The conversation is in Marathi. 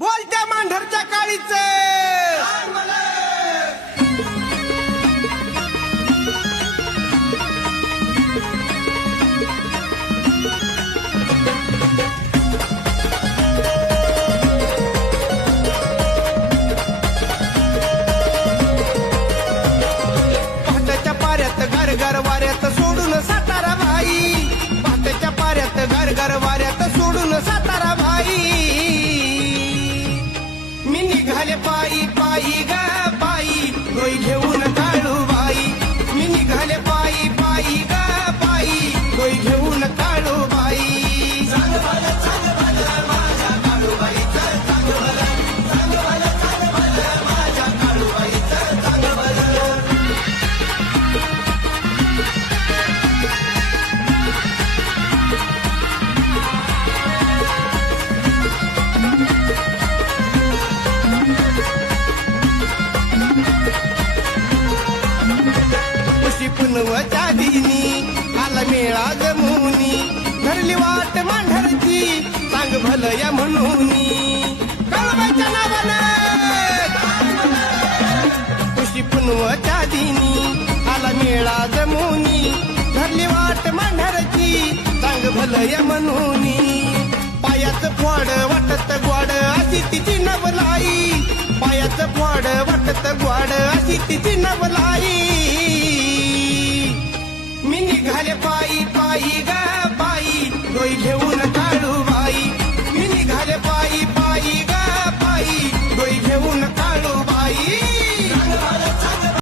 बोल त्या मांढरच्या काळीचे पहाटेच्या पाऱ्यात गरगर वाऱ्यात सोडून सातारा भाई, पहाटेच्या पाऱ्यात गरगर वाऱ्यात सोडून सातारा भाई, मी निघाले पायी पायी ग पायी, डोई घेऊन काळूबाई, मी निघाले पायी पायी ग पायी, डोई घेऊन काळूबाई. पुनवच्या दिनी आला मेळा जमुनी, धरली वाट मांढरची सांग भलं या म्हणूनी, कळबाच्या नावानं खुशी पुनवच्या दिनी आला मेळा जमुनी, धरली वाट मांढरची सांग भलं या म्हणूनी, पायाचं फोड वाटत ग्वाड अशी तिची नवलाई, पायाचं फोड वाटत ग्वाड अशी तिची नवलाई, मी निघाले पायी पायी ग